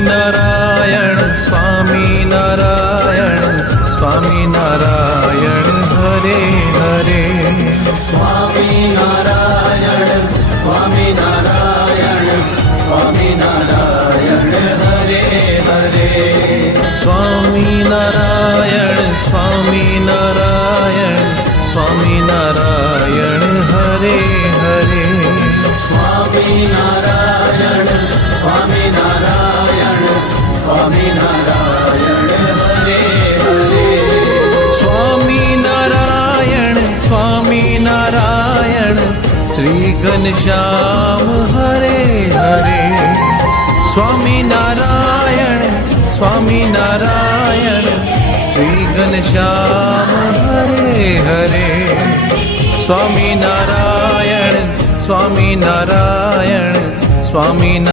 Narayan Swami Narayan Swami Narayan Hare Hare Swami Narayan Swami Narayan Swami Narayan Hare Hare Swami Narayan Swami Narayan Swami Narayan Hare Hare Swami Narayan Shri Ghanshyam Hare Hare Swami Narayan Swami Narayan Shri Ghanshyam Hare Hare Swami Narayan Swami Narayan Swami